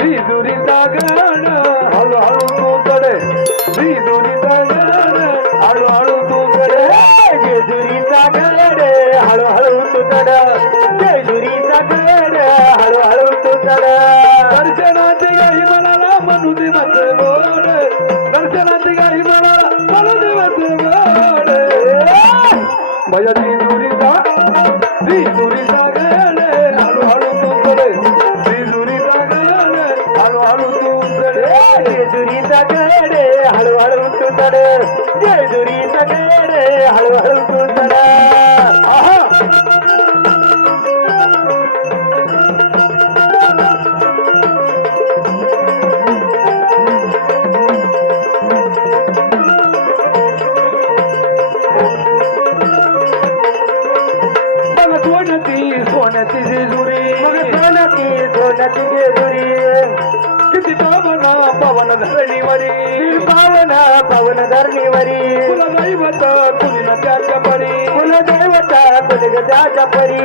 जेजुरीचा गाण हळूहळू तू चढे जेजुरीचा गाण हळूहळू तू चढे जेजुरीचा गड हळूहळू तू चढ जेजुरीचा गड हळूहळू तू चढ दर्शनाची गाई म्हणाला म्हणू दे मत गोड दर्शनाची गाई म्हणाला म्हणू दे मत गोड माझ्या जेजुरीचा गाण हळूहळू तू चढे जेजुरीचा गाण हळूहळू तू चढे जेजुरीचा गड हळूहळू तू चढ जेजुरीचा गड हळूहळू तू चढ आहा सोन्याची जेजुरी मग सोनाची जेजुरी किती पवन धरणीवरी पावन धरणीवरी तुला दैवत तुझी न त्याच्या परी कुलदैवता कुलगजाच्या परी